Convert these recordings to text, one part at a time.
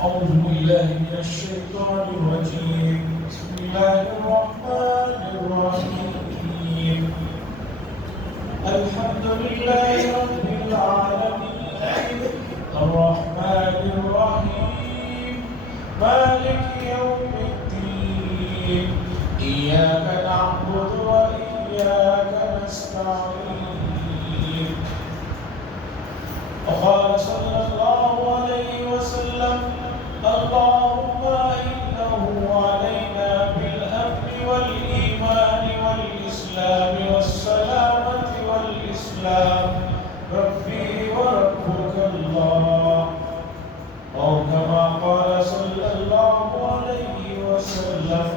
أعوذ بالله من الشيطان الرجيم. بسم الله الرحمن الرحيم. الحمد لله رب العالمين الرحمن الرحيم مالك يوم الدين إياك نعبد وإياك نستعين. وقال صلى الله عليه وسلم اللهم إنه علينا بالأمن والإيمان والإسلام والسلامة والإسلام ربي وربك الله. اور كما قال صلى الله عليه وسلم.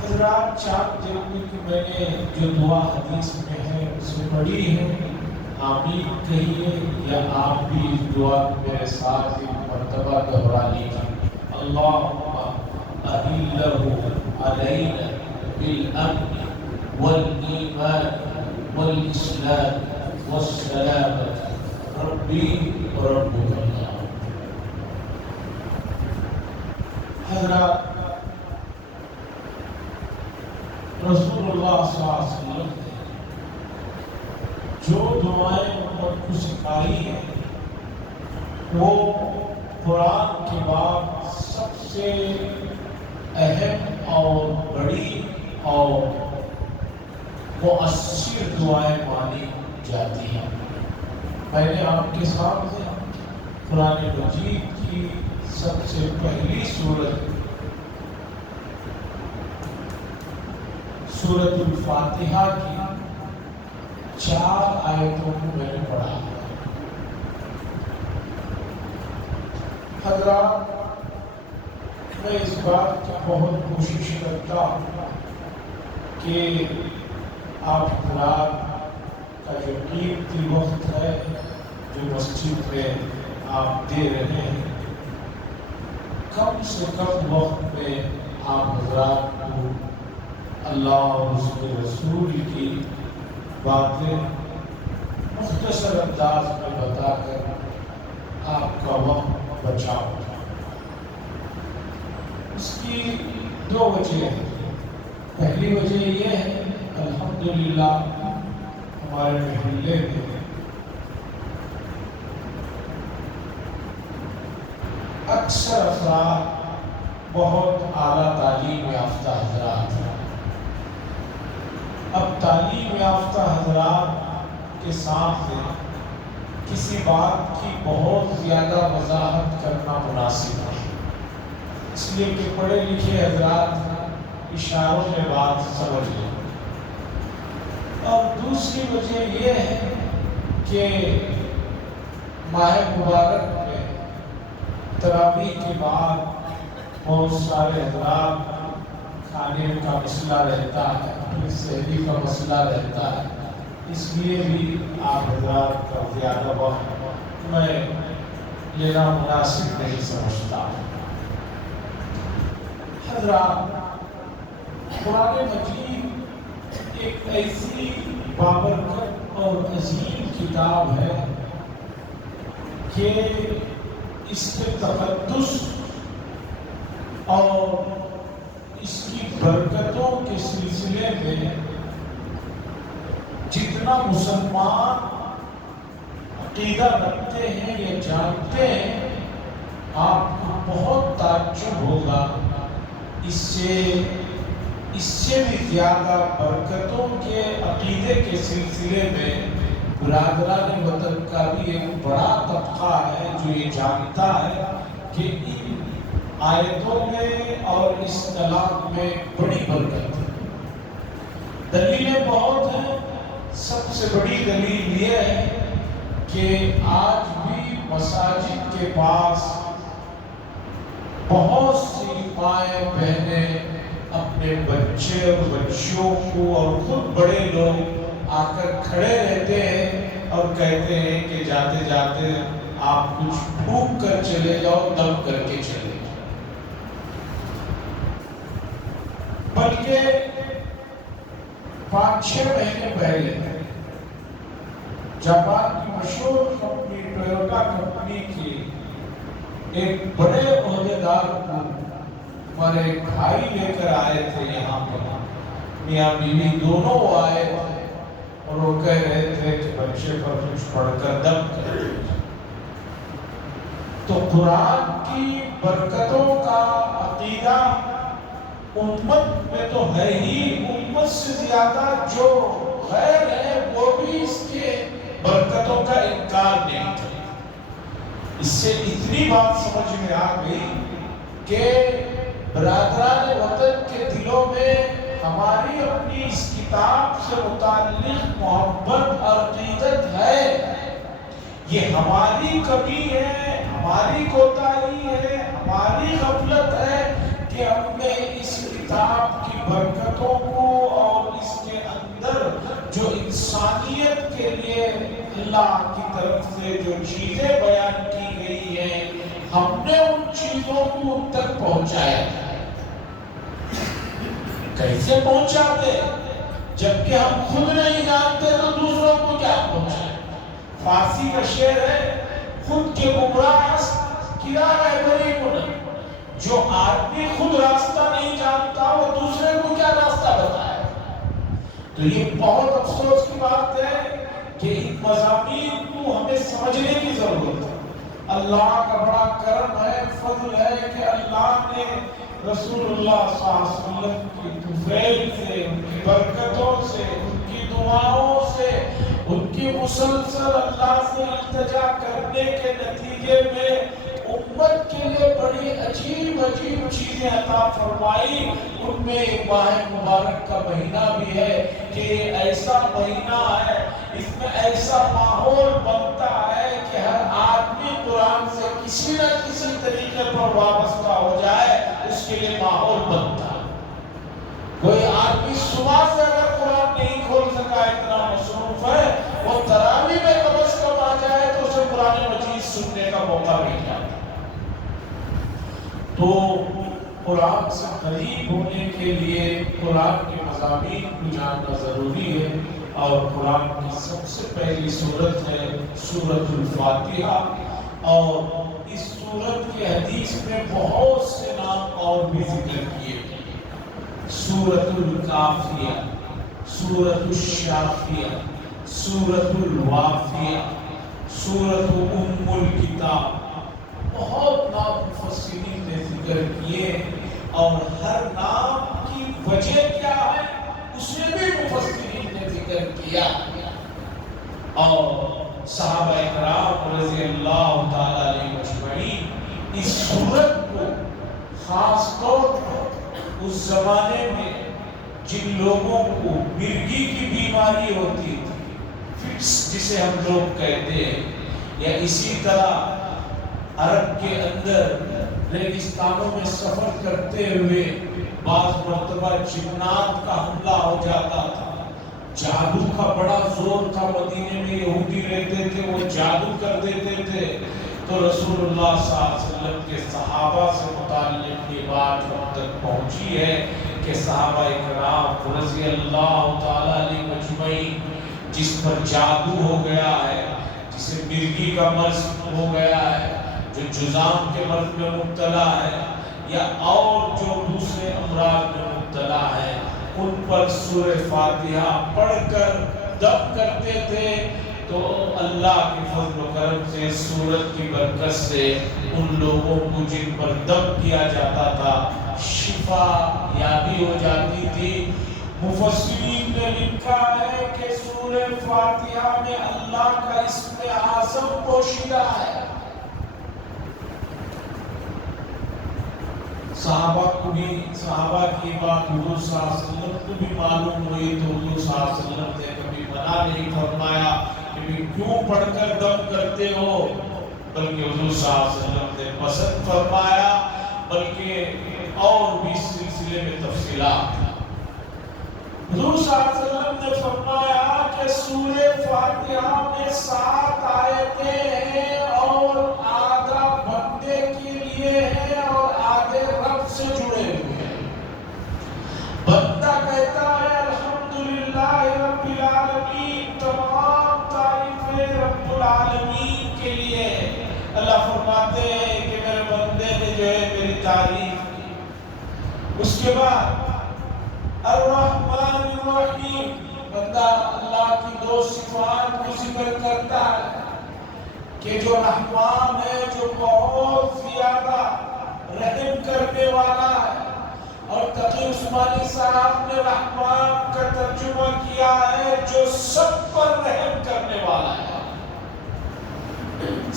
حضرات چاند جلدی کی میں نے جو دعا حدیث میں ہے اسے پڑھی ہے، آمین کہیے یا آپ بھی اس دعا میرے ساتھ ایک مرتبہ دہرا لیجیے. اللہم احلہ علینا بالامن والایمان والاسلام والسلامة ربی وربک اللہ. حضرات رسول اللہ صلی اللہ علیہ وسلم نے جو دعائیں امت کو سکھائی ہیں وہ قرآن کے بعد سب سے اہم اور بڑی اور مؤثر دعائیں مانی جاتی ہیں. میں نے آپ کے سامنے قرآن مجید کی سب سے پہلی سورت سورۃ الفاتحہ کی 4 آیتوں کو میں نے پڑھا. حضرات میں اس بات کی بہت کوشش کرتا ہوں کہ آپ حضرات کا جو قیمتی وقت ہے جو مسجد میں آپ دے رہے ہیں، کم سے کم وقت میں آپ حضرات کو اللہ اور اس کے رسول کی باتیں مختصر انداز میں بتا کر آپ کا وقت بچاؤ. اس کی 2 وجہ ہیں. پہلی وجہ یہ ہے الحمدللہ ہمارے محلے میں اکثر افراد بہت اعلیٰ تعلیم یافتہ حضرات ہیں. اب تعلیم یافتہ حضرات کے سامنے کسی بات کی بہت زیادہ وضاحت کرنا مناسب ہے، اس لیے کہ پڑھے لکھے حضرات اشاروں میں بات سمجھ لیں. اور دوسری وجہ یہ ہے کہ ماہ مبارک میں تراویح کے بعد بہت سارے حضرات کھانے کا مسئلہ رہتا ہے، سحری کا مسئلہ رہتا ہے، اس لیے بھی آپ حضرات کا زیادہ وقت میں لینا مناسب نہیں سمجھتا. حضرات قرآن مجید ایک ایسی بابرکت اور عظیم کتاب ہے کہ اس کے تقدس اور اس کی برکتوں کے سلسلے میں جتنا مسلمان عقیدہ رکھتے ہیں یا جانتے ہیں، آپ کو بہت تعجب ہوگا. اس سے بھی زیادہ برکتوں کے عقیدے کے سلسلے میں برادران وطن کا بھی ایک بڑا طبقہ ہے جو یہ جانتا ہے کہ ان آیتوں میں اور اس کلام میں بڑی برکت ہے. دلیلیں بہت ہیں. سب سے بڑی دلیل یہ ہے کہ آج بھی مساجد کے پاس بہت سی مائیں بہنیں اپنے بچے اور بچیوں کو اور خود بڑے لوگ آ کر کھڑے رہتے ہیں اور کہتے ہیں کہ جاتے جاتے آپ کچھ پھونک کر چلے جاؤ، دم کر کے چلے جاؤ. بلکہ 5-6 مہینے پہلے جاپان کی مشہور کمپنی ٹویوٹا کمپنی کی ایک بڑے عہدیدار کو ہمارے ایک بھائی لے کر آئے تھے یہاں پر، میاں بیوی دونوں آئے تھے، اور وہ کہہ رہے تھے کہ بچے پر کچھ پڑھ کر دم کریں۔ تو قرآن کی برکتوں کا عقیدہ امت میں تو ہے ہی، امت سے زیادہ جو غیر ہے وہ بھی اس کے برکتوں کا انکار نہیں کرتے۔ اس سے اتنی بات سمجھ میں آ گئی کہ برادران وطن کے دلوں میں ہماری اپنی اس کتاب سے متعلق محبت اور عقیدت ہے۔ یہ ہماری کمی ہے، ہماری کوتاہی ہے، ہماری غفلت ہے کہ ہم نے اس کتاب کی برکتوں کو اور اس کے اندر جو انسانیت کے لیے اللہ کی طرف سے جو چیزیں بیان کی گئی ہیں، ہم نے ان چیزوں کو ان تک پہنچایا۔ کیسے پہنچاتے؟ جبکہ ہم خود نہیں جانتے تو دوسروں کو کیا پہنچائیں؟ فارسی کا شعر ہے، خود کے گمراہ کیا رہبری کن، جو آدمی خود راستہ نہیں جانتا وہ دوسرے کو کیا راستہ بتائے۔ تو یہ بہت افسوس کی بات ہے کہ ان مضامین کو ہمیں سمجھنے کی ضرورت ہے۔ اللہ کا بڑا کرم ہے، فضل ہے کہ اللہ نے رسول اللہ صلی اللہ علیہ وسلم کی طفیل سے، ان کی برکتوں سے، ان کی دعاؤں سے، ان کی مسلسل اللہ سے التجا کرنے کے نتیجے میں امت کے لیے بڑی عجیب عجیب چیزیں عطا فرمائی۔ ان میں ماہ مبارک کا مہینہ بھی ہے کہ یہ ایسا مہینہ ہے، اس میں ایسا ماحول بنتا ہے کہ ہر آدمی قرآن سے کسی نہ کسی طریقے پر وابستہ ہو جائے، اس کے لیے ماحول بنتا ہے۔ کوئی آدمی صبح سے اگر قرآن نہیں کھول سکا، اتنا مصروف ہے، وہ تراویح میں کم از کم آ جائے تو اسے قرآن مجید سننے کا موقع مل جاتا ہے۔ تو قرآن سے قریب ہونے کے لیے قرآن کے مضامین کو جاننا ضروری ہے، اور قرآن کی سب سے پہلی سورت ہے سورۃ الفاتحہ، اور اس سورت کی حدیث میں بہت سے نام اور بھی ذکر کیے ہیں۔ سورۃ الکافیہ، سورۃ الشافیہ، سورۃ الوافیہ، سورۃ ام الکتاب، بہت نام مفسرین نے ذکر کیے، اور ہر نام کی وجہ کیا ہے اسے بھی مفسرین نے ذکر کیا۔ اور صحابہ کرام رضی اللہ تعالی علیہ مجمعین اس سورت کو خاص طور پر اس زمانے میں جن لوگوں کو مرگی کی بیماری ہوتی تھی، فکس جسے ہم لوگ کہتے ہیں، یا اسی طرح عرب کے اندر ریگستانوں میں سفر کرتے ہوئے بعض مرتبہ جنات کا حملہ ہو جاتا تھا، جادو کا بڑا زور تھا، مدینے میں یہودی رہتے تھے، وہ جادو کر دیتے تھے، تو رسول اللہ صلی اللہ علیہ وسلم کے صحابہ سے متعلق یہ بات ہم تک پہنچی ہے کہ صحابہ اکرام رضی اللہ تعالی علیہ مجمعین جس پر جادو ہو گیا ہے، جسے مرگی کا مرض ہو گیا ہے، جو جذام کے مرض میں مبتلا ہے، یا اور جو دوسرے امراض میں مبتلا ہے، ان پر سورہ فاتحہ پڑھ کر دم کرتے تھے، تو اللہ کے فضل و کرم سے سورت کی برکت سے ان لوگوں کو جن پر دم کیا جاتا تھا شفا یابی ہو جاتی تھی۔ مفسرین نے لکھا ہے کہ سورہ فاتحہ میں اللہ کا اسم اعظم پوشیدہ ہے۔ صحابہ کی بات حضور صلی اللہ علیہ وسلم کو بھی معلوم ہوئی، تو حضور صلی اللہ علیہ وسلم نے کبھی منع نہیں فرمایا کہ کیوں پڑھ کر دم کرتے ہو، بلکہ حضور صلی اللہ علیہ وسلم نے پسند فرمایا، بلکہ اور بھی سلسلے میں تفصیلات۔ حضور صلی اللہ علیہ وسلم نے فرمایا کہ سورہ فاتحہ میں 7 آیتیں ہیں، اور آدھا بندے کے لیے ہے اور آدھے رب سے جڑے ہوئے ہیں۔ بندہ کہتا ہے الحمدللہ رب العالمین، تمام تعریفیں رب العالمین کے لیے۔ اللہ فرماتے ہیں کہ میرے کے بعد الرحمن الرحیم، بندہ اللہ کی دو صفات کو ذکر کرتا ہے کہ جو رحمان ہے، جو بہت زیادہ رحم کرنے والا ہے، اور تقی عثمانی صاحب نے رحمان کا ترجمہ کیا ہے جو سب پر رحم کرنے والا ہے،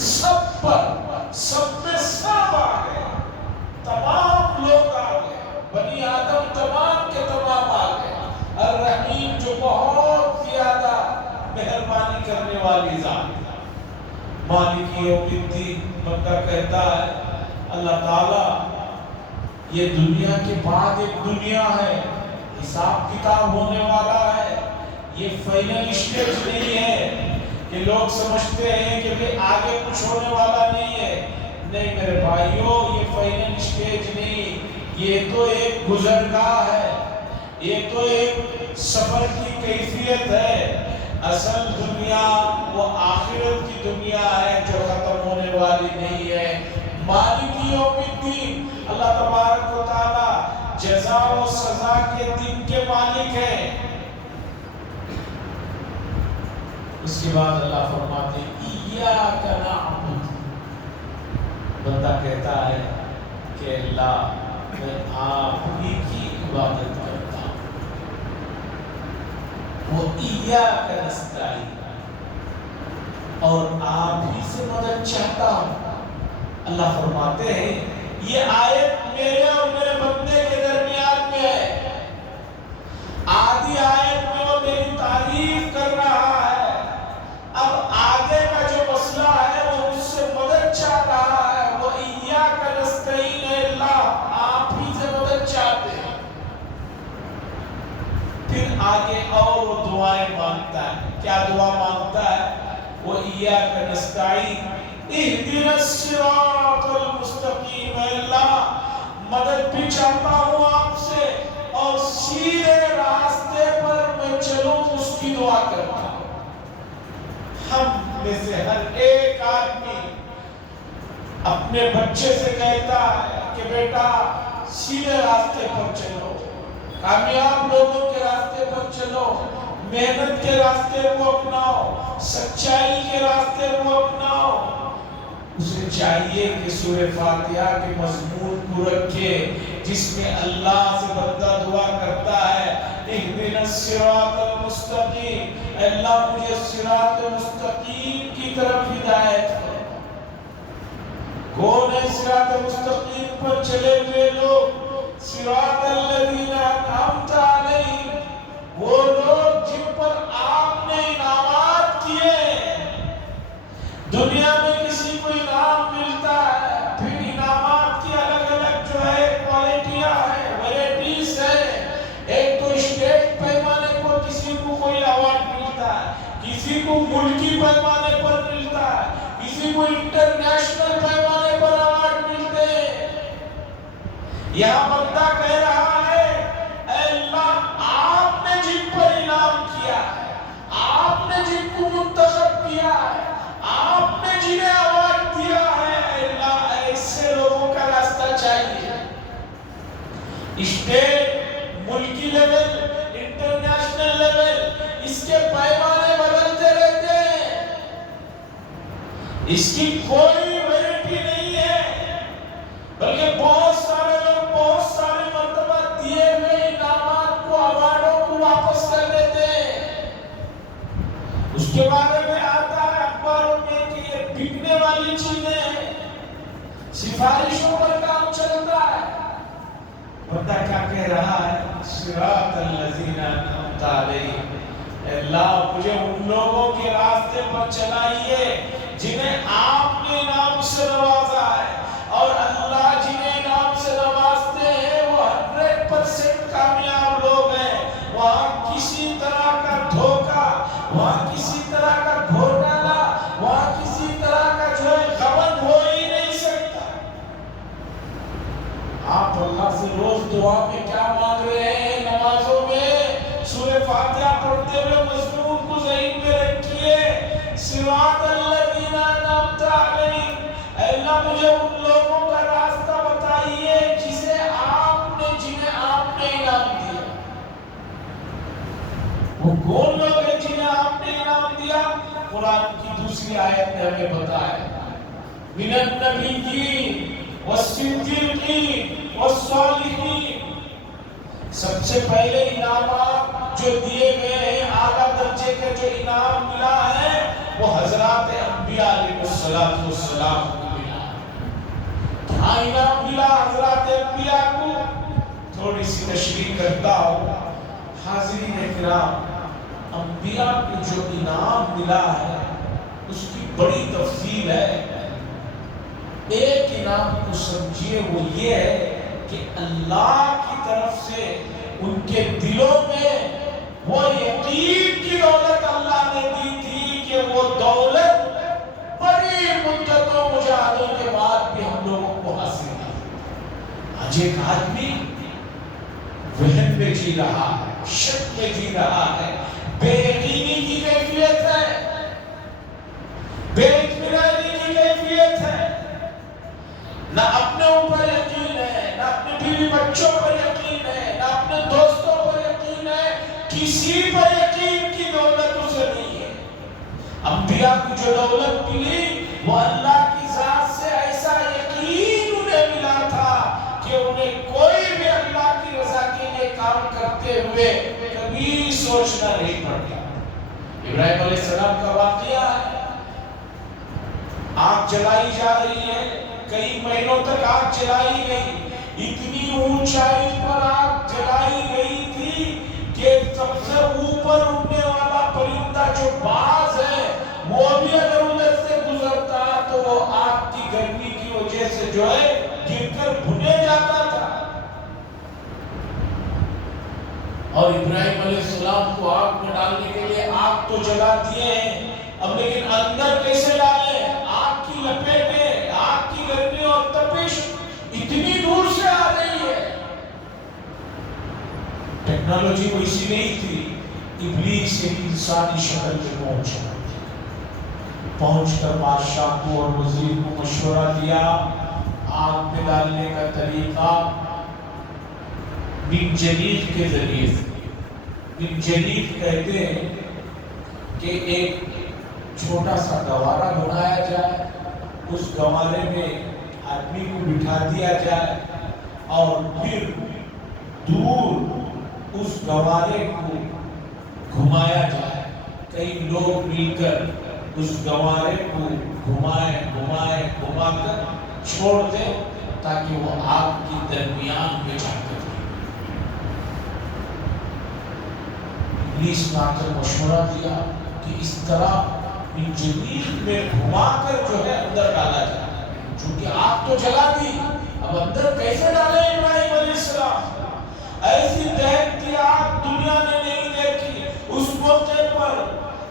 سب پر، سب میں سب آ گئے، تمام لوگ آ گئے، بنی آدم تمام کے تمام آ گئے۔ الرحیم جو بہت زیادہ مہربانی کرنے والی ذات، مالک یوم الدین، بندہ کہتا ہے اللہ تعالیٰ یہ دنیا کے بعد ایک دنیا ہے، حساب کتاب ہونے والا ہے، یہ فائنل اسٹیج نہیں ہے کہ لوگ سمجھتے ہیں کہ آگے کچھ ہونے والا نہیں ہے۔ نہیں میرے بھائیوں، یہ فائنل اسٹیج نہیں، یہ تو ایک گزرگاہ ہے، یہ تو ایک سفر کی کیفیت ہے۔ اصل دنیا وہ آخرت کی دنیا ہے جو ختم ہونے والی نہیں ہے۔ مالک یوم الدین، اللہ تبارک و تعالی جزا و سزا کے دن کے مالک ہیں۔ اس کے بعد اللہ فرماتے ایاک نعبد، بندہ کہتا ہے کہ اللہ میں آپ ہی کی عبادت کرتا ہوں، وہ ایاک نستعین، اور آپ ہی سے مدد چاہتا ہوں۔ اللہ فرماتے ہیں یہ آیت میرے اور میرے بندے کے درمیان میں ہے، آدھی آیت میں وہ میری تعریف کر رہا ہے، اب آگے کا جو مسئلہ ہے وہ مجھ سے مدد چاہ رہا ہے، وہ ایاک نستعین ہے، اللہ آپ ہی سے مدد چاہتے ہیں۔ پھر آگے اور وہ دعائیں مانگتا ہے، کیا دعا مانگتا ہے؟ وہ ایاک نستعین اہدنا الصراط المستقیم، اللہ مدد بھی چاہتا ہوں آپ سے، اور سیدھے راستے پر میں چلوں اس کی دعا کرتا ہوں۔ ہم میں سے ہر ایک آدمی اپنے بچے سے کہتا ہے کہ بیٹا سیدھے راستے پر چلو، کامیاب لوگوں کے راستے پر چلو، محنت کے راستے کو اپناؤ، سچائی کے راستے کو اپناؤ۔ اسے چاہیے کہ سورہ فاتحہ کے مضمون کو رکھے جس میں اللہ سے بندہ دعا کرتا ہے اہدنا الصراط المستقیم، اللہ مجھے صراط مستقیم کی طرف ہدایت کرو۔ کون ہے صراط مستقیم پر چلے ہوئے لوگ؟ صراط الذین انعمت علیہم، وہ لوگ جن پر آپ نے انعامات کیے۔ دنیا میں کسی کو انعام ملتا ہے، پھر انعامات کی الگ الگ جو ہے کوالٹیاں ہیں، ویرائٹیز ہیں۔ ایک تو اسٹیٹ پیمانے پر کسی کو کوئی ایوارڈ ملتا ہے، کسی کو ملکی پیمانے پر ملتا ہے، کسی کو انٹرنیشنل پیمانے پر ایوارڈ ملتے ہیں۔ یہاں بندہ کہہ رہا ہے اے اللہ آپ نے جن پر انعام کیا ہے، آپ نے جن کو منتخب کیا ہے، آپ نے جنہیں ایوارڈ دیا ہے، اے اللہ ایسے لوگوں کا راستہ چاہیے۔ اسٹیٹ، ملکی لیول، انٹرنیشنل لیول، اس کے پیمانے بدلتے رہتے ہیں، اس کی کوئی ویرائٹی نہیں ہے، بلکہ بہت سارے لوگ بہت سارے مرتبہ دیے ہوئے انعامات کو، ایوارڈوں کو واپس کر دیتے ہیں۔ اس کے بارے میں آتا ہے اخباروں میں کہ یہ بکنے والی چیزیں ہیں، سفارشوں پر کام چلتا ہے۔ بندہ کیا کہہ رہا ہے؟ صراط الذین انعمت علیہم، اللہ مجھے ان لوگوں کے راستے پر چلائیے جنہیں آپ نے انعام سے نوازا ہے، اور اللہ جنہیں انعام سے نوازتے ہیں وہ 100% کامیاب لوگ ہیں۔ وہاں کسی طرح کا دھوکہ، وہاں کسی طرح کا گھوٹالا، وہاں کسی طرح کا جو ہے غبن ہو ہی نہیں سکتا۔ آپ اللہ سے روز دعا میں کیا مانگ رہے ہیں؟ نمازوں میں سورہ فاتحہ پڑھتے ہوئے مضمون کو ذہن میں رکھیے، صراط الذین انعمت علیہم، اللہ مجھے ان لوگوں کا راستہ بتائیے جنہیں آپ کون لوگ ہیں جنہیں آپ نے انعام دیا؟ قرآن کی دوسری آیت نے ہمیں بتایا من النبیین والصدیقین والصالحین، سب سے پہلے انعامات جو دیے گئے ہیں، اعلیٰ درجے کا جو انعام ملا ہے وہ حضرات انبیاء علیہ السلام کو ملا۔ کیا انعام ملا حضرات انبیاء کو؟ تھوڑی سی تشریح کرتا ہوں۔ حاضرین کرام، انبیاء کو جو انعام ملا ہے اس کی بڑی تفصیل ہے۔ ایک انعام کو سمجھیے، وہ یہ ہے کہ اللہ کی طرف سے ان کے دلوں میں وہ یقین کی دولت اللہ نے دی تھی کہ وہ دولت بڑی مدتوں مجاہدوں کے بعد بھی ہم لوگوں کو حاصل ہے۔ آج ایک آدمی وہم میں جی رہا ہے، شک میں جی رہا ہے، بے یقینی کی کیفیت ہے، بے اطمینانی کی کیفیت ہے، نہ اپنے اوپر یقین ہے، نہ اپنے بیوی بچوں پر یقین ہے، نہ اپنے دوستوں پر یقین ہے، کسی پر یقین کی دولت اسے نہیں ہے۔ انبیاء کو جو دولت ملی وہ اللہ کی ذات سے ایسا یقین انہیں ملا تھا کہ انہیں کوئی بھی اللہ کی رضا کے لیے کام کرتے ہوئے کبھی سوچنا نہیں پڑتا۔ ابراہیم علیہ السلام کا واقعہ ہے، آگ جلائی جا رہی ہے، کئی مہینوں تک آگ جلائی گئی، اتنی اونچائی پر آگ جلائی گئی تھی کہ سب سے اوپر اڑنے والا پرندہ جو باز ہے وہ بھی اگر ادھر سے گزرتا تو وہ آگ کی گرمی کی وجہ سے جو ہے گر کر بھنے جاتا تھا۔ اور ابراہیم علیہ السلام کو آگ میں ڈالنے کے لیے آگ تو جلا دیے ہیں، اب لیکن اندر کیسے ڈالیں؟ آگ کی لپیٹیں، آگ کی گرمی اور تپش اتنی دور سے آ رہی ہے۔ ٹیکنالوجی ویسی نہیں تھی، ابلیس ایک انسانی شکل میں پہنچ کر بادشاہ کو اور وزیر کو مشورہ دیا آگ میں ڈالنے کا طریقہ بن جلیل کے ذریعے سے۔ بن جلیل کہتے ہیں کہ ایک چھوٹا سا گوارا بنایا جائے، اس گوارے میں آدمی کو بٹھا دیا جائے اور پھر دور اس گوارے کو گھمایا جائے، کئی لوگ مل کر اس گوارے کو گھما کر چھوڑ دیں تاکہ وہ آگ کی درمیان میں جا کر ابلیس نے آ کر مشورہ دیا کہ اس طرح ان جلیل میں گھما کر جو ہے اندر ڈالا جائے، چونکہ آگ تو جلا دی، اب اندر کیسے ڈالے ابراہیم علیہ السلام؟ ایسی دہتی آگ دنیا نے نہیں دیکھی۔ اس موقع پر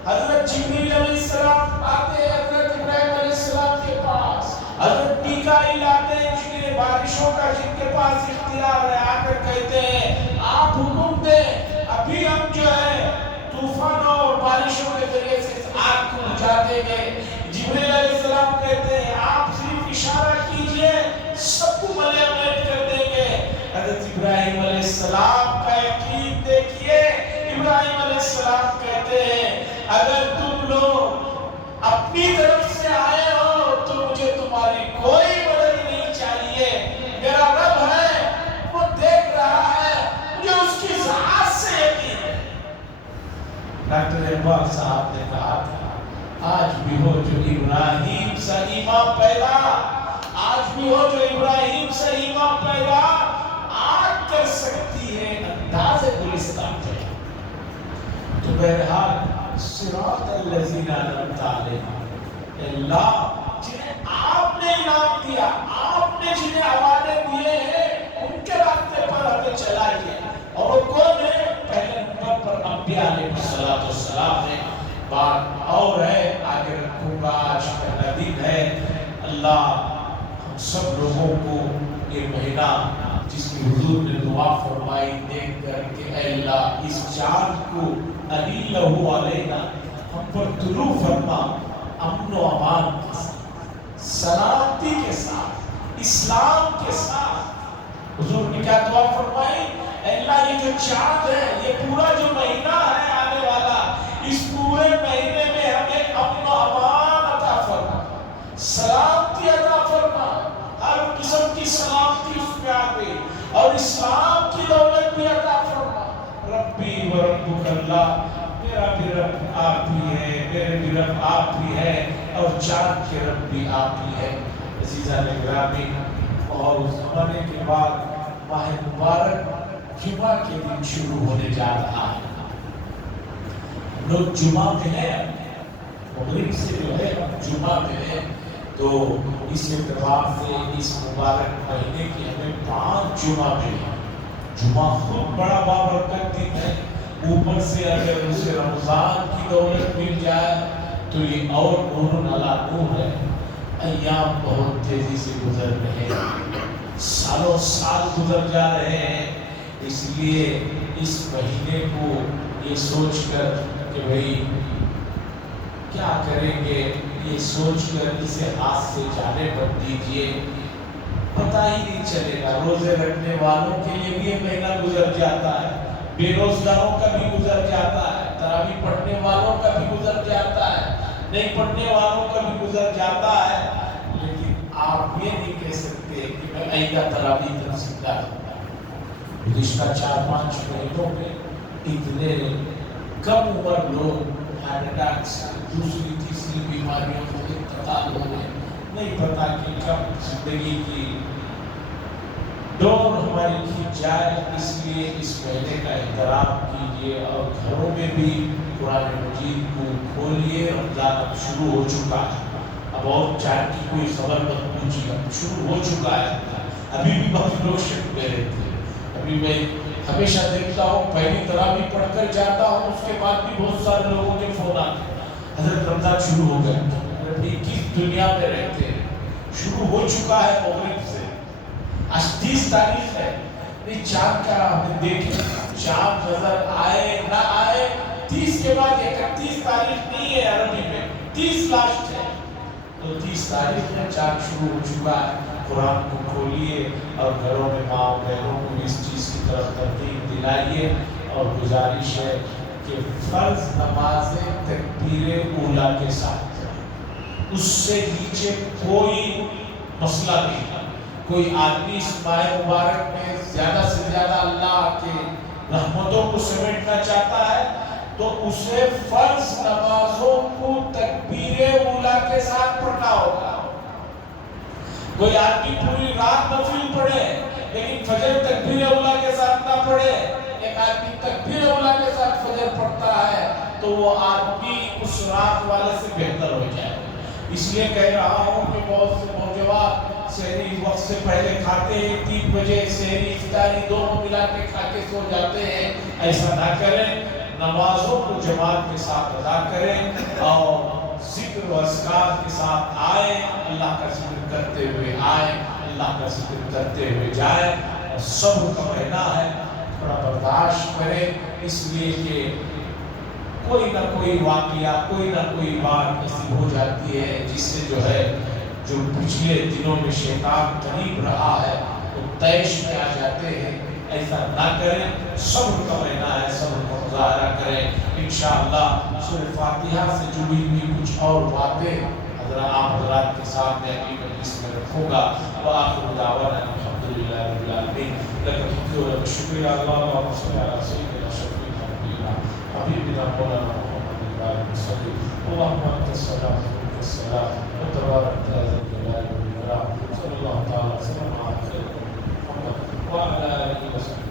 حضرت جبریل علیہ السلام آتے ہیں حضرت ابراہیم علیہ السلام کے پاس، حضرت میکائیل آتے ہیں جنہیں بارشوں کا جن کے پاس اختیار ہے، آ کر کہتے ہیں آپ حکم دیں، ابھی ہم جو ہے طوفانوں اور بارشوں کے ذریعے سے آگ کو بجھا دیں گے۔ جبریل علیہ السلام کہتے ہیں آپ صرف اشارہ کیجئے، سب کو ملے میٹ کر دیں گے۔ حضرت ابراہیم علیہ السلام کا یقین دیکھیے، ابراہیم علیہ السلام کہتے ہیں اگر تم لوگ اپنی طرف سے آئے ہو تو مجھے تمہاری کوئی مدد نہیں چاہیے، میرا رب ہے وہ دیکھ رہا ہے، مجھے اس کی ذات سے یقین ہے۔ ڈاکٹر اقبال صاحب نے کہا تھا آج بھی ہو جو ابراہیم سا ایمان پیدا، آج بھی ہو جو ابراہیم سا ایمان پیدا، آگ کر سکتی ہے انداز گلستان پہ۔ تو بہرحال صراط الذین انعمت علیہم، اللہ جنہیں آپ نے انعام دیا، آپ نے جنہیں حوالے دیے ہیں ان کے راستے پر ہمیں چلائیے۔ اور وہ کون ہے؟ پہلے نمبر پر انبیاء علیہ السلام ہے۔ بات اور ہے آگے رکھوں گا، آج پہلا دن ہے۔ اللہ ہم سب لوگوں کو یہ مہینہ جس کی حضور نے دعا فرمائی دیکھ کر کہ اے اللہ اس چاند کو علیلہ علینا ہم پر طلوع فرما، امن و امان کے ساتھ، سلامتی کے ساتھ، اسلام کے ساتھ۔ حضور نے کیا دعا فرمائی؟ اے اللہ یہ جو چاند ہے، یہ پورا جو مہینہ ہے آنے والا اسلام کی دولت بھی عطا فرما۔ ربی و ربک اللہ، میرا بھی رب آپ ہی ہے، میرے بھی رب آپ ہی ہے، اور چاند کے رب بھی آپ ہی ہے۔ عزیزان گرامی، اور اس زمانے کے بعد ماہ مبارک جمعہ کے دن شروع ہونے جا رہا ہے۔ لوگ جمعہ میں ہیں، مغرب سے جو ہے جمعہ میں ہے، تو اس اعتبار سے اس مبارک مہینے کی ہمیں 5 جمعہ میں ہے۔ جمعہ خود بڑا بابرکت دن ہے، اوپر سے اگر اسے رمضان کی دولت مل جائے تو یہ اور نور علی نور ہے۔ ایام بہت تیزی سے گزر رہے ہیں، سالوں سال گزر جا رہے ہیں، اس لیے اس مہینے کو یہ سوچ کر کہ بھئی کیا کریں گے، یہ سوچ کر اسے ہاتھ سے جانے مت دیجیے، پتہ ہی نہیں چلے گا۔ روزے رکھنے والوں کے لیے بھی یہ مہینہ گزر جاتا ہے، بے روزگاروں کا بھی گزر جاتا ہے، تراویح پڑھنے والوں کا بھی گزر جاتا ہے، نہیں پڑھنے والوں کا بھی گزر جاتا ہے، لیکن آپ یہ نہیں کہہ سکتے کہ میں آئندہ تراویح تک زندہ ہوں۔ گزشتہ 4-5 مہینوں میں اتنے کم عمر لوگ ہارٹ اٹیک سے، دوسری تیسری بیماریوں کو انتقال ہو گئے، نہیں پتا کہ کب زندگی کی ڈور ہماری کھینچ جائے۔ اس لیے اس مہینے کا احترام کیجیے، اور گھروں میں بھی قرآن مجید کو کھولیے۔ رمضان اب شروع ہو چکا ہے، اب اور چاند کی کوئی خبر مت پوچھیے، اب شروع ہو چکا ہے۔ ابھی بھی بہت لوگ شک میں رہتے ہیں، ابھی میں ہمیشہ دیکھتا ہوں پہلی تراویح پڑھ کر جاتا ہوں، اس کے بعد بھی بہت سارے لوگوں کے فون آتے ہیں، حضرت رمضان شروع ہو گیا۔ کس دنیا میں رہتے ہیں؟ شروع ہو چکا ہے مغرب سے، آج 30 تاریخ ہے، نہیں چاند کا ہم نے دیکھیں، چاند نظر آئے نہ آئے، 30 کے بعد 31 تاریخ نہیں ہے عربی میں، 30 لاسٹ ہے، تو 30 تاریخ میں چاند شروع ہو چکا ہے۔ قرآن کو کھولیے اور گھروں میں ماں بہنوں کو اس چیز کی طرف ترغیب دلائیے، اور گزارش ہے کہ فرض نمازیں تکبیر اولیٰ کے ساتھ، اس سے نیچے کوئی مسئلہ نہیں۔ کوئی آدمی اس ماہ مبارک میں زیادہ سے زیادہ اللہ کے رحمتوں کو سمیٹنا چاہتا ہے تو اسے فرض نمازوں کو تکبیر اولیٰ کے ساتھ پڑھنا ہوگا۔ کوئی آدمی پوری رات نفل پڑھے لیکن فجر تکبیر اولیٰ کے ساتھ نہ پڑھے، ایک آدمی تکبیر اولیٰ کے ساتھ فجر پڑھتا ہے تو وہ آدمی اس رات والے سے بہتر ہو جائے۔ اس لیے کہہ رہا ہوں کہ بہت سے نوجوان سحری وقت سے پہلے کھاتے ہیں، 3 بجے سحری افطاری دونوں ملا کے کھا کے سو جاتے ہیں، ایسا نہ کریں۔ نمازوں کو جماعت کے ساتھ ادا کریں اور ذکر و اذکار کے ساتھ آئیں، اللہ کا ذکر کرتے ہوئے آئیں، اللہ کا ذکر کرتے ہوئے جائیں، اور صبر کا مہینہ ہے، تھوڑا برداشت کریں، اس لیے کہ کوئی نہ کوئی واقعہ، کوئی نہ کوئی بات ایسی ہو جاتی ہے جس سے جو ہے جو پچھلے دنوں میں شیطان قریب رہا ہے وہ طیش میں آ جاتے ہیں۔ ایسا نہ کریں، صبر کا مہینہ ہے، صبر کا مظاہرہ کریں۔ انشاءاللہ سورہ فاتحہ سے جڑی ہوئی کچھ اور باتیں آپ حضرات کے سامنے اپنی مجلس میں رکھوں گا۔ وآخر دعوانا الحمدللہ رب العالمین۔ لک الحمد و لک الشکر اللہم صل علی سیدنا شفیع حبیبنا حبیبنا مولانا محمد وآلہ وسلم۔ اللہم انت السلام ومنک السلام وتبارک یا ذا الجلال والإکرام۔ صلی اللہ تعالی وسلم علی محمد وعلی آلہ وصحبہ۔